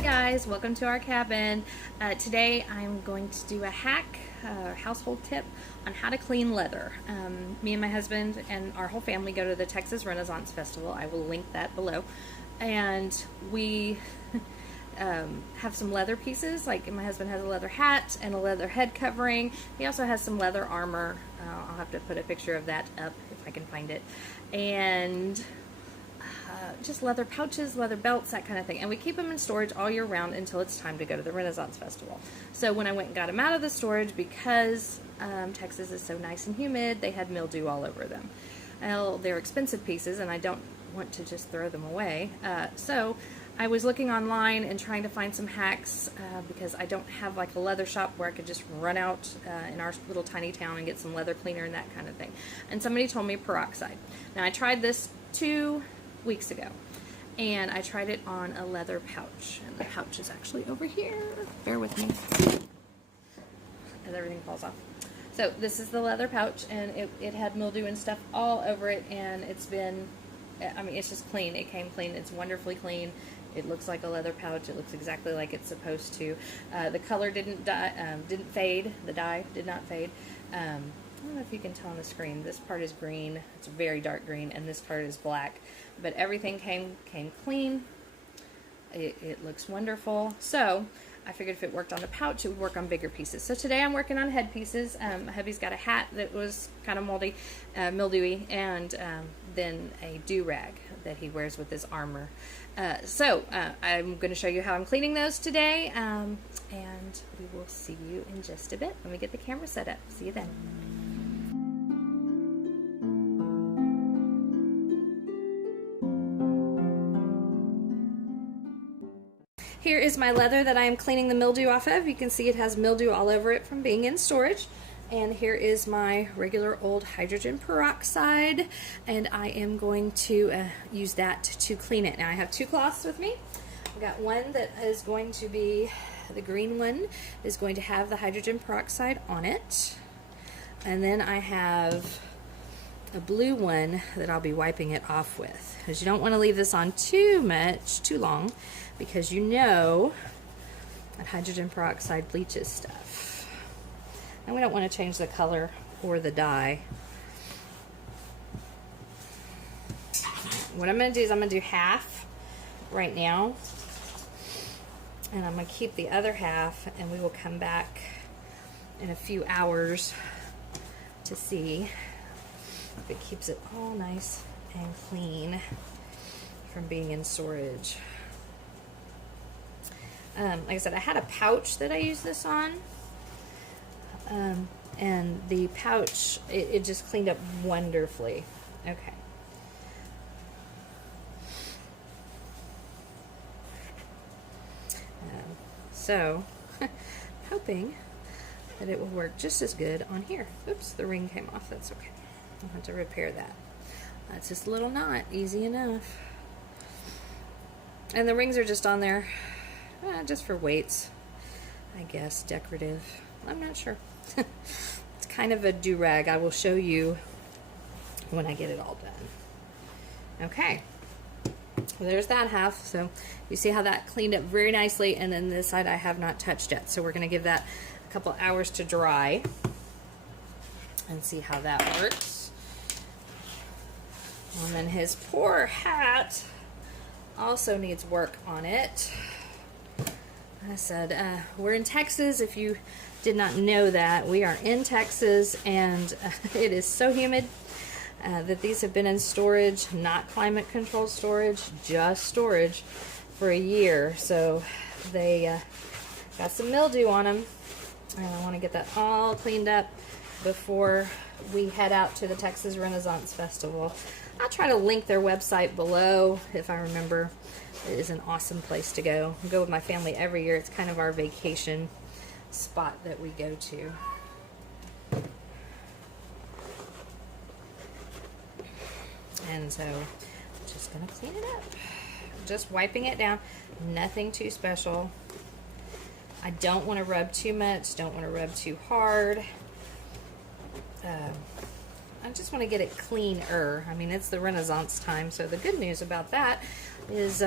Hi guys, welcome to our cabin. Today I'm going to do a hack, household tip on how to clean leather. Me and my husband and our whole family go to the Texas Renaissance Festival. I will link that below. And we have some leather pieces, like my husband has a leather hat and a leather head covering. He also has some leather armor. I'll have to put a picture of that up if I can find it. And just leather pouches, leather belts, that kind of thing. And we keep them in storage all year round until it's time to go to the Renaissance Festival. So when I went and got them out of the storage, because Texas is so nice and humid, they had mildew all over them. Well, they're expensive pieces and I don't want to just throw them away. So I was looking online and trying to find some hacks because I don't have like a leather shop where I could just run out in our little tiny town and get some leather cleaner and that kind of thing. And somebody told me peroxide. Now I tried this 2 weeks ago and I tried it on a leather pouch, and the pouch is actually over here. Bear with me as everything falls off. So this is the leather pouch, and it had mildew and stuff all over it, and it's been, I mean, it's just clean. It came clean. It's wonderfully clean. It looks like a leather pouch. It looks exactly like it's supposed to. The color didn't fade. The dye did not fade. I don't know if you can tell on the screen. This part is green. It's very dark green, and this part is black. But everything came clean. It looks wonderful. So I figured if it worked on the pouch, it would work on bigger pieces. So today I'm working on head pieces. Hubby's got a hat that was kind of moldy, mildewy, and then a do-rag that he wears with his armor. So I'm going to show you how I'm cleaning those today, and we will see you in just a bit. Let me get the camera set up. See you then. Here is my leather that I am cleaning the mildew off of. You can see it has mildew all over it from being in storage. And here is my regular old hydrogen peroxide, and I am going to use that to clean it. Now I have two cloths with me. I've got one that is going to be, the green one is going to have the hydrogen peroxide on it. And then I have a blue one that I'll be wiping it off with, because you don't want to leave this on too long, because you know that hydrogen peroxide bleaches stuff. And we don't want to change the color or the dye. What I'm going to do is I'm going to do half right now, and I'm going to keep the other half, and we will come back in a few hours to see if it keeps it all nice and clean from being in storage. Like I said, I had a pouch that I used this on, and the pouch, it just cleaned up wonderfully. Okay. So, hoping that it will work just as good on here. Oops, the ring came off. That's okay. I'll have to repair that. That's just a little knot, easy enough. And the rings are just on there just for weights, I guess, decorative. I'm not sure. It's kind of a do-rag. I will show you when I get it all done. Okay, well, there's that half. So you see how that cleaned up very nicely, and then this side I have not touched yet. So we're going to give that a couple hours to dry and see how that works. And then his poor hat also needs work on it. I said, we're in Texas. If you did not know that, we are in Texas, and it is so humid that these have been in storage, not climate controlled storage, just storage for a year. So they got some mildew on them, and I want to get that all cleaned up before we head out to the Texas Renaissance Festival. I'll try to link their website below if I remember. It is an awesome place to go. I go with my family every year. It's kind of our vacation spot that we go to. And so, just gonna clean it up. Just wiping it down. Nothing too special. I don't want to rub too much. Don't want to rub too hard. I just want to get it cleaner. I mean, it's the Renaissance time, so the good news about that is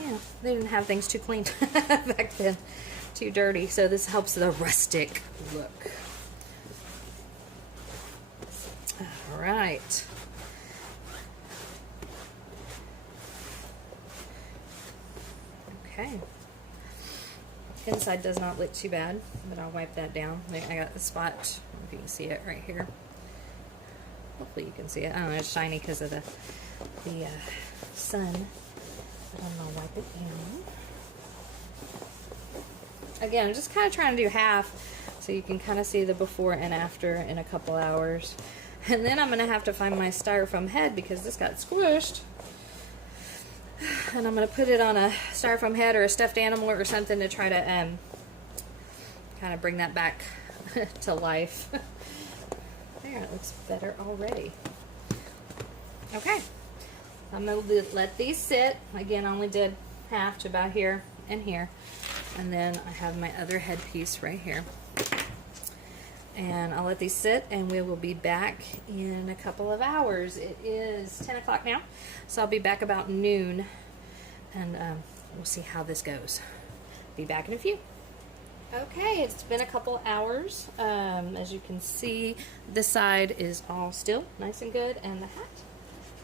Yeah, they didn't have things too clean back then, too dirty. So this helps the rustic look. All right. Okay. Inside does not look too bad, but I'll wipe that down. I got the spot, I don't know if you can see it right here. Hopefully you can see it. I don't know, it's shiny because of the sun. But I'm going to wipe it down. Again, I'm just kind of trying to do half so you can kind of see the before and after in a couple hours. And then I'm going to have to find my styrofoam head because this got squished. And I'm going to put it on a styrofoam head or a stuffed animal or something to try to kind of bring that back to life. There, it looks better already. Okay. I'm going to let these sit. Again, I only did half to about here and here. And then I have my other headpiece right here. And I'll let these sit and we will be back in a couple of hours. It is 10 o'clock now, so I'll be back about noon and we'll see how this goes. Be back in a few. Okay, it's been a couple hours. As you can see, this side is all still nice and good, and the hat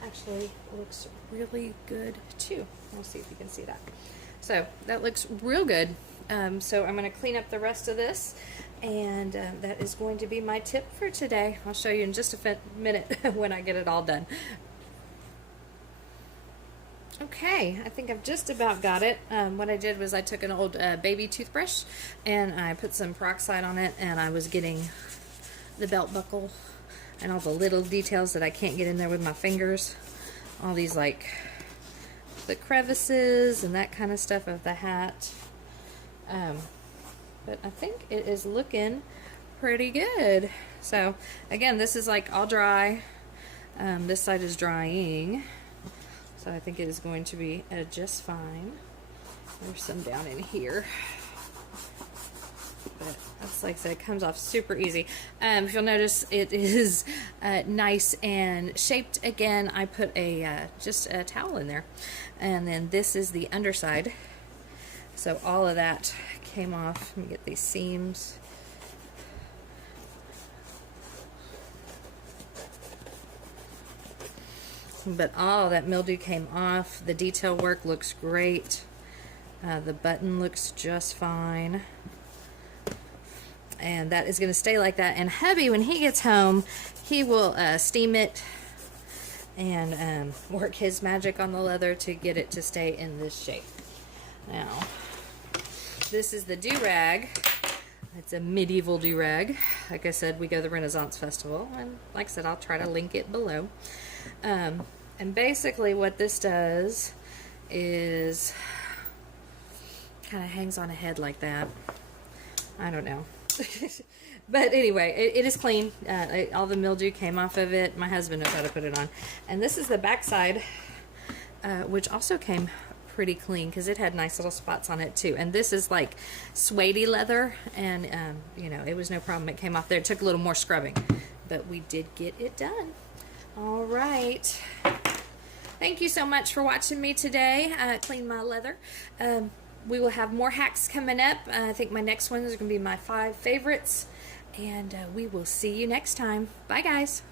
actually looks really good too. We'll see if you can see that. So that looks real good. So I'm going to clean up the rest of this, and that is going to be my tip for today. I'll show you in just a minute when I get it all done. Okay, I think I've just about got it. What I did was I took an old baby toothbrush and I put some peroxide on it, and I was getting the belt buckle and all the little details that I can't get in there with my fingers. All these, like, the crevices and that kind of stuff of the hat. But I think it is looking pretty good. So again, this is like all dry. This side is drying, so I think it is going to be just fine. There's some down in here, but that's, like I said, it comes off super easy. If you'll notice, it is nice and shaped. Again, I put a just a towel in there, and then this is the underside. So all of that came off. Let me get these seams. But all that mildew came off. The detail work looks great. The button looks just fine. And that is going to stay like that. And hubby, when he gets home, he will steam it and work his magic on the leather to get it to stay in this shape. Now, this is the do-rag. It's a medieval do-rag. Like I said, we go to the Renaissance Festival, and like I said, I'll try to link it below. And basically what this does is kind of hangs on a head like that. I don't know. But anyway, it is clean. All the mildew came off of it. My husband knows how to put it on. And this is the back side, which also came pretty clean because it had nice little spots on it too. And this is like suede leather, and you know, it was no problem. It came off there. It took a little more scrubbing, but we did get it done. All right. Thank you so much for watching me today clean my leather. We will have more hacks coming up. I think my next ones are going to be my 5 favorites, and we will see you next time. Bye, guys.